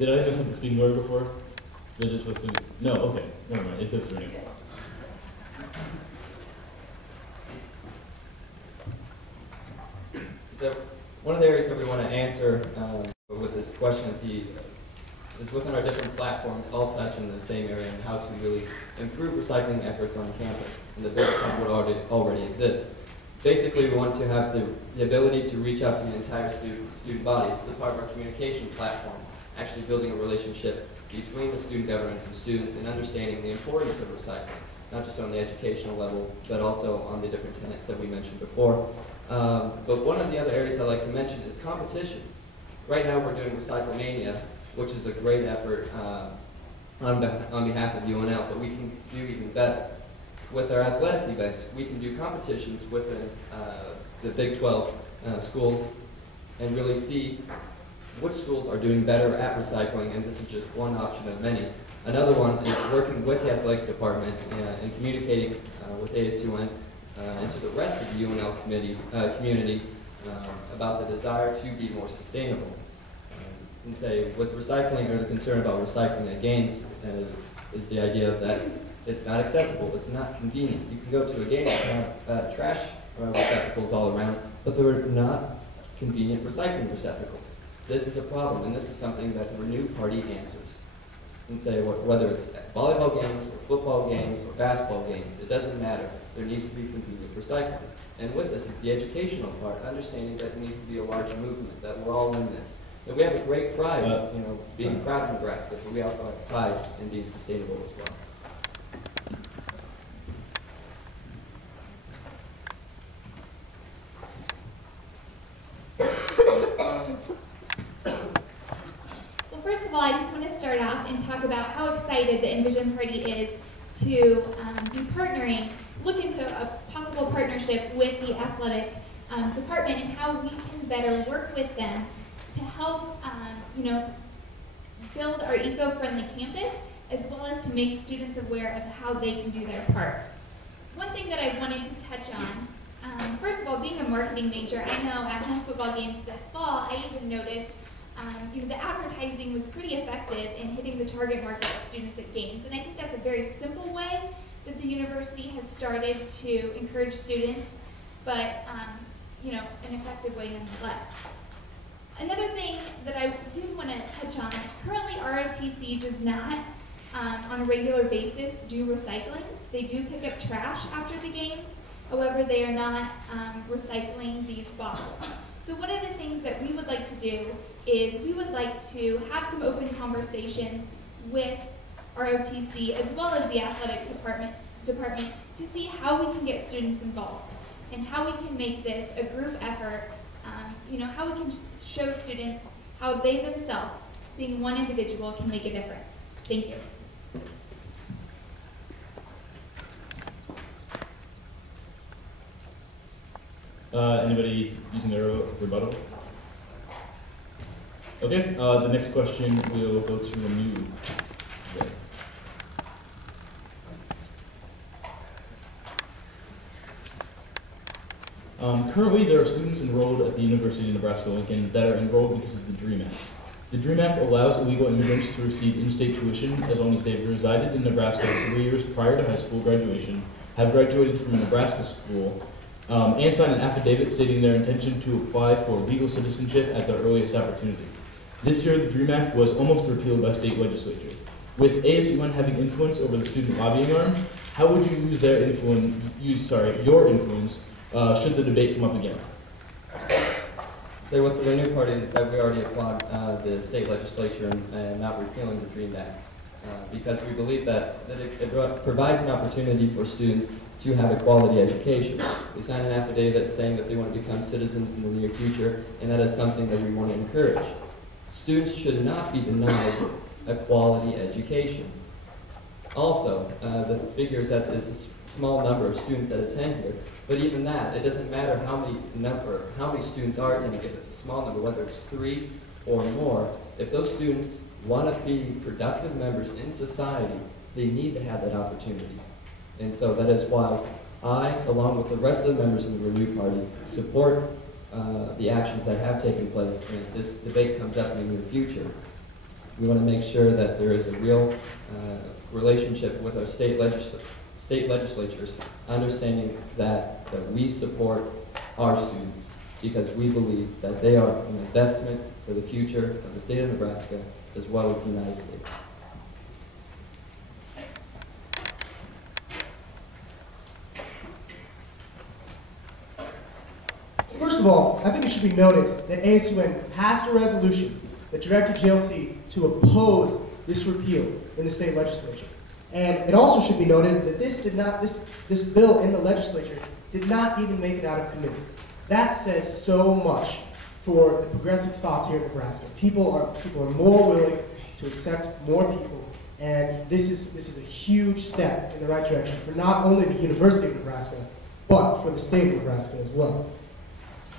Did I miss the speaking order before? Was it supposed to? No, okay, never mind, it goes through anyway. So one of the areas that we want to answer with this question is within our different platforms all touch in the same area and how to really improve recycling efforts on campus. And the big one would already exist. Basically, we want to have the ability to reach out to the entire student body. This is part of our communication platform, actually building a relationship between the student government and students and understanding the importance of recycling, not just on the educational level, but also on the different tenets that we mentioned before. But one of the other areas I'd like to mention is competitions. Right now we're doing Recycle Mania, which is a great effort on behalf of UNL, but we can do even better. With our athletic events, we can do competitions within the Big 12 schools and really see which schools are doing better at recycling, and this is just one option of many. Another one is working with the athletic department and communicating with ASUN and to the rest of the UNL community about the desire to be more sustainable. And say, with recycling, or the concern about recycling at games is the idea that it's not accessible, it's not convenient. You can go to a game and have trash receptacles all around, but they're not convenient recycling receptacles. This is a problem, and this is something that the Renew Party answers. And say, whether it's volleyball games, or football games, or basketball games, it doesn't matter. There needs to be convenient recycling. And with this is the educational part, understanding that it needs to be a larger movement, that we're all in this. That we have a great pride, being proud of Nebraska, but we also have pride in being sustainable as well. Well, first of all, I just want to start off and talk about how excited the Envision Party is to be partnering, look into a possible partnership with the athletic department and how we can better work with them to help, build our eco-friendly campus, as well as to make students aware of how they can do their part. One thing that I wanted to touch on, first of all, being a marketing major, I know at home football games this fall, I even noticed, the advertising was pretty effective in hitting the target market of students at games, and I think that's a very simple way that the university has started to encourage students, but, an effective way nonetheless. Another thing that I did want to touch on, currently ROTC does not, on a regular basis, do recycling. They do pick up trash after the games, however, they are not recycling these bottles. So one of the things that we would like to do is we would like to have some open conversations with ROTC as well as the athletic department to see how we can get students involved and how we can make this a group effort. How we can show students how they themselves, being one individual, can make a difference. Thank you. Anybody using their rebuttal? Okay, the next question will go to Renew. Currently, there are students enrolled at the University of Nebraska-Lincoln that are enrolled because of the DREAM Act. The DREAM Act allows illegal immigrants to receive in-state tuition as long as they've resided in Nebraska 3 years prior to high school graduation, have graduated from a Nebraska school, and sign an affidavit stating their intention to apply for legal citizenship at their earliest opportunity. This year, the DREAM Act was almost repealed by state legislature. With ASUN having influence over the student lobbying arm, how would you use your influence should the debate come up again? So with the Renew Party is that we already applaud the state legislature and not repealing the DREAM Act because we believe that it provides an opportunity for students to have a quality education. They sign an affidavit saying that they want to become citizens in the near future, and that is something that we want to encourage. Students should not be denied a quality education. Also, the figure is that it's a small number of students that attend here, but even that, it doesn't matter how many students are attending, if it's a small number, whether it's 3 or more, if those students want to be productive members in society, they need to have that opportunity. And so that is why I, along with the rest of the members of the Renew Party, support the actions that have taken place, and if this debate comes up in the near future, We want to make sure that there is a real relationship with our state legislatures, understanding that we support our students because we believe that they are an investment for the future of the state of Nebraska as well as the United States. First of all, I think it should be noted that ASUN passed a resolution that directed GLC to oppose this repeal in the state legislature. And it also should be noted that this bill in the legislature did not even make it out of committee. That says so much for the progressive thoughts here in Nebraska. People are more willing to accept more people, and this is a huge step in the right direction for not only the University of Nebraska, but for the state of Nebraska as well.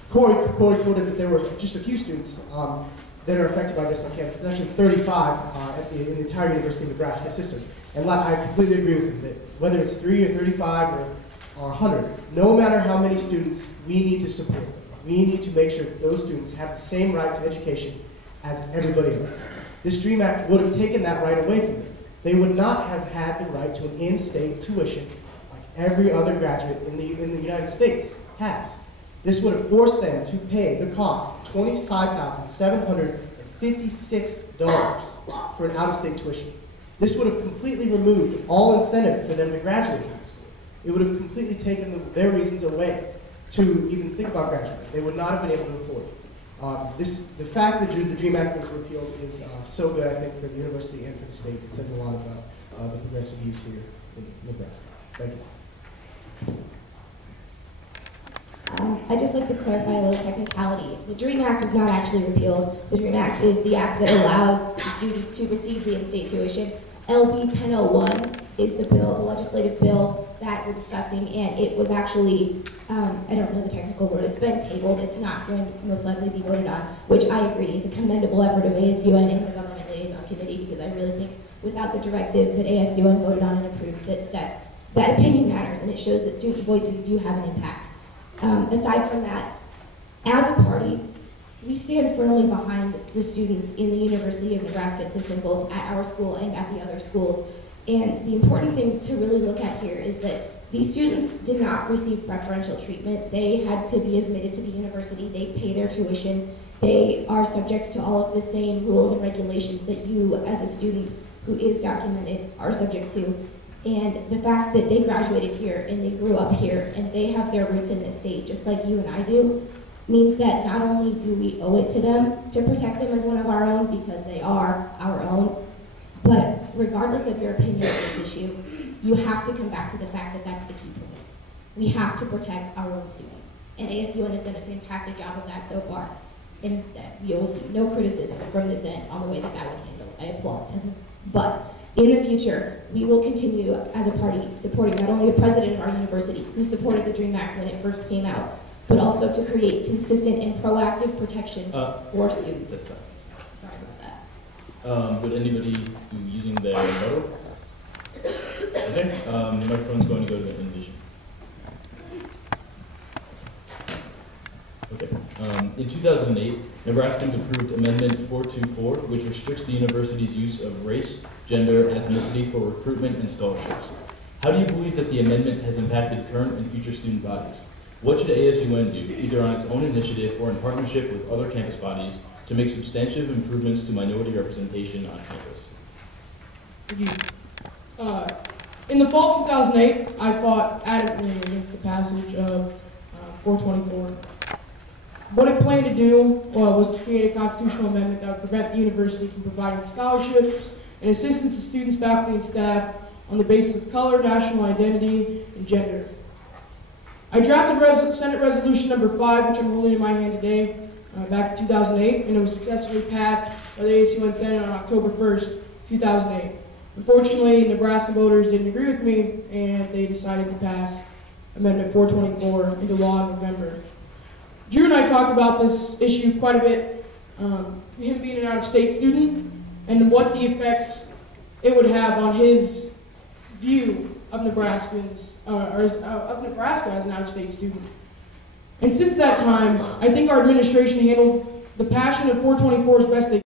Corey quoted that there were just a few students that are affected by this on campus. There's actually 35 in the entire University of Nebraska system. And I completely agree with him that whether it's 3 or 35 or 100, no matter how many students, we need to support them. We need to make sure that those students have the same right to education as everybody else. This DREAM Act would have taken that right away from them. They would not have had the right to an in-state tuition like every other graduate in the United States has. This would have forced them to pay the cost of $25,756 for an out-of-state tuition. This would have completely removed all incentive for them to graduate high school. It would have completely taken their reasons away to even think about graduating. They would not have been able to afford it. The fact that the DREAM Act was repealed is so good, I think, for the university and for the state. It says a lot about the progressive views here in Nebraska. Thank you. I'd just like to clarify a little technicality. The DREAM Act was not actually repealed. The DREAM Act is the act that allows students to receive the in-state tuition. LB 1001 is the legislative bill that we're discussing, and it was actually, I don't know the technical word, it's been tabled. It's not going to most likely be voted on, which I agree is a commendable effort of ASUN and the Government Liaison Committee, because I really think without the directive that ASUN voted on and approved, that opinion matters, and it shows that student voices do have an impact. Aside from that, as a party, we stand firmly behind the students in the University of Nebraska system, both at our school and at the other schools. And the important thing to really look at here is that these students did not receive preferential treatment. They had to be admitted to the university. They pay their tuition. They are subject to all of the same rules and regulations that you, as a student who is documented, are subject to. And the fact that they graduated here and they grew up here and they have their roots in this state, just like you and I do, means that not only do we owe it to them to protect them as one of our own, because they are our own, but regardless of your opinion on this issue, you have to come back to the fact that that's the key point. We have to protect our own students. And ASUN has done a fantastic job of that so far. And you'll see no criticism from this end on the way that was handled. I applaud. But in the future, we will continue as a party supporting not only the president of our university, who supported the DREAM Act when it first came out, but also to create consistent and proactive protection for students. Sorry about that. Would anybody be using their rebuttal? Okay, the microphone's going to go to the invitation. Okay. In 2008, Nebraskans approved Amendment 424, which restricts the university's use of race, gender, and ethnicity for recruitment and scholarships. How do you believe that the amendment has impacted current and future student bodies? What should ASUN do, either on its own initiative or in partnership with other campus bodies, to make substantive improvements to minority representation on campus? In the fall of 2008, I fought adamantly against the passage of 424. What it planned to do was to create a constitutional amendment that would prevent the university from providing scholarships and assistance to students, faculty, and staff on the basis of color, national identity, and gender. I drafted Senate Resolution number 5, which I'm holding in my hand today, back in 2008, and it was successfully passed by the ASUN Senate on October 1st, 2008. Unfortunately, Nebraska voters didn't agree with me, and they decided to pass Amendment 424 into law in November. Drew and I talked about this issue quite a bit, him being an out-of-state student, and what the effects it would have on his view of Nebraskans, of Nebraska as an out-of-state student. And since that time, I think our administration handled the passion of 424 as best they